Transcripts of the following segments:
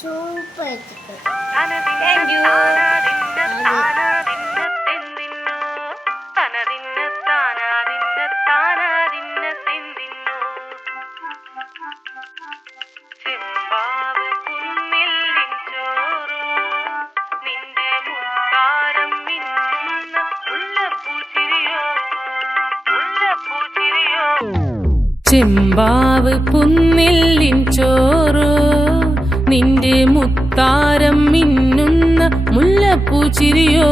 Super chicken. Thank you. ചെമ്പാവ് പുന്നില്ലിൻ ചോറോ നിന്റെ മുത്താരം മിന്നുന്ന മുല്ലപ്പൂച്ചിരിയോ.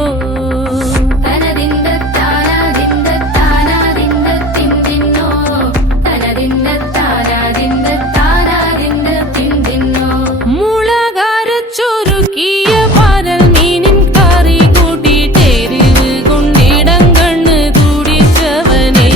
മുളകരച്ചൊരുക്കിയ പരൽ മീനിൻ കറി കൂട്ടിട്ടെരിവ് കൊണ്ടിടം കണ്ണ് തുടിച്ചവനേ.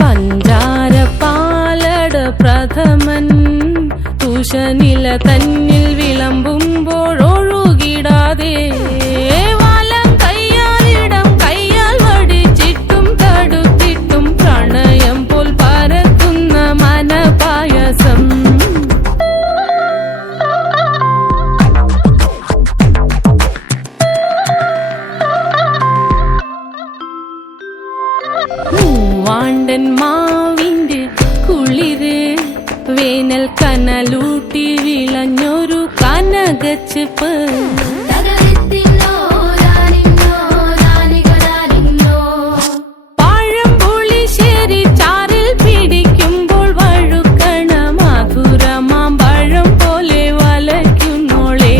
പഞ്ചാര പാലട പ്രഥമൻ തുഷനില തന്നിൽ വിളമ്പുമ്പോഴൊഴുകിടാതെ വലം കയ്യാലിടം കയ്യാൽ വടിച്ചിട്ടും തടുത്തിട്ടും പ്രണയം പോൽ പരത്തുന്ന മനപായസം. മൂവാണ്ടൻ മാവിന്റെ കുളിര് വേനൽ കനലൂട്ടി വിളഞ്ഞൊരു കനകച്ചെപ്പ്. പഴംപുളിശ്ശേരി ചാറിൽ പിടിക്കുമ്പോൾ വഴുക്കണ മധുരമാം പഴം പോലെ വലയ്ക്കുന്നോളേ.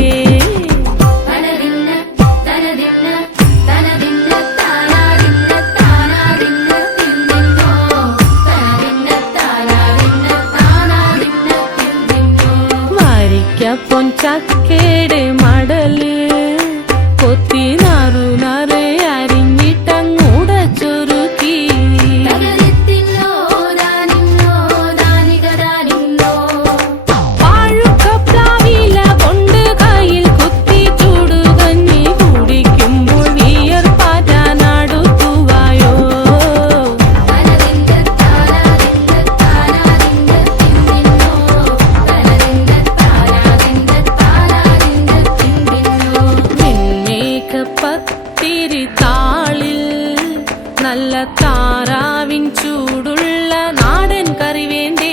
പൊൻചക്കയുടെ മടല് കൊത്തി നാറു നാറ് അരിഞ്ഞിട്ടങ്ങൂടച്ചൊരുക്കി. വാഴുക്കപ്ലാവില കൊണ്ട് കയ്യിൽ കുത്തി ചൂടുകഞ്ഞി കുടിക്കുമ്പോൾ വിയർപ്പാറ്റാനടുത്തുവായോ. പത്തിരി താളിൽ നല്ല താറാവിൻ ചൂടുള്ള നാടൻ കറി വേണ്ടേ.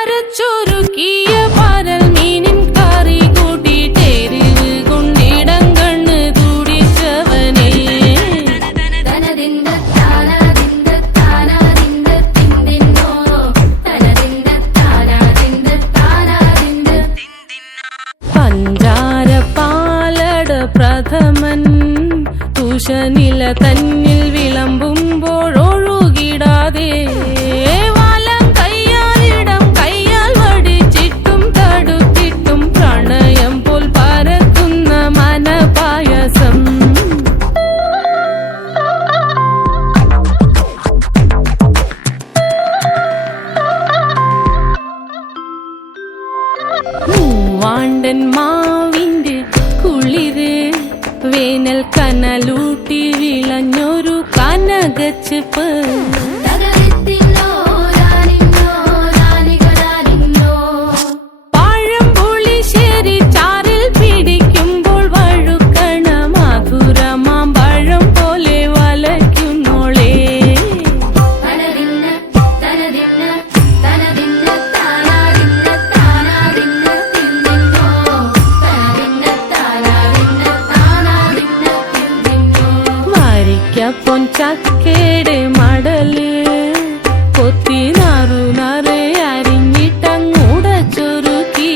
മുളകരച്ചൊരുക്കിയ പരൽ മീനിൻ കറി കൂട്ടിട്ടെരിവ് കൊണ്ടിടം കണ്ണ് തുടിച്ചവനേ. പഞ്ചാര പാലട പ്രഥമൻ തുഷനില തന്നിൽ വിളമ്പുമ്പോഴൊഴുകിടാതെ വലം കയ്യാലിടം കയ്യാൽ വടിച്ചിട്ടും തടുത്തിട്ടും പ്രണയം പോൽ പരത്തുന്ന മനപായസം. മൂവാണ്ടൻ മാവിന്റെ കുളിര് വേനൽ കനലൂട്ടി വിളഞ്ഞൊരു കനകച്ചെപ്പ്. പഴംപുളിശ്ശേരി ചാറിൽ പിടിക്കുമ്പോൾ വഴുക്കണ മധുരമാം പഴം പോലെ വലയ്ക്കുന്നോളേ. പൊൻചക്കയുടെ മടല് കൊത്തി നാറു നാറ് അരിഞ്ഞിട്ടങ്ങൂടച്ചൊരുക്കി.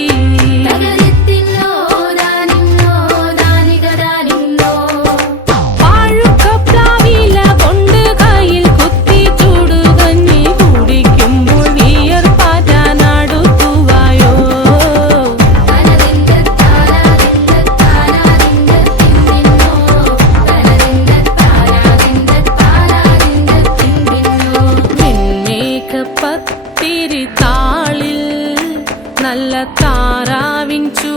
വാഴുക്കപ്ലാവില കൊണ്ട് കയ്യിൽ കുത്തി ചൂടുകഞ്ഞി കുടിക്കുമ്പോൾ വിയർപ്പാറ്റാനടുത്തുവായോ. പത്തിരി താളിൽ നല്ല താറാവിൻ ചൂ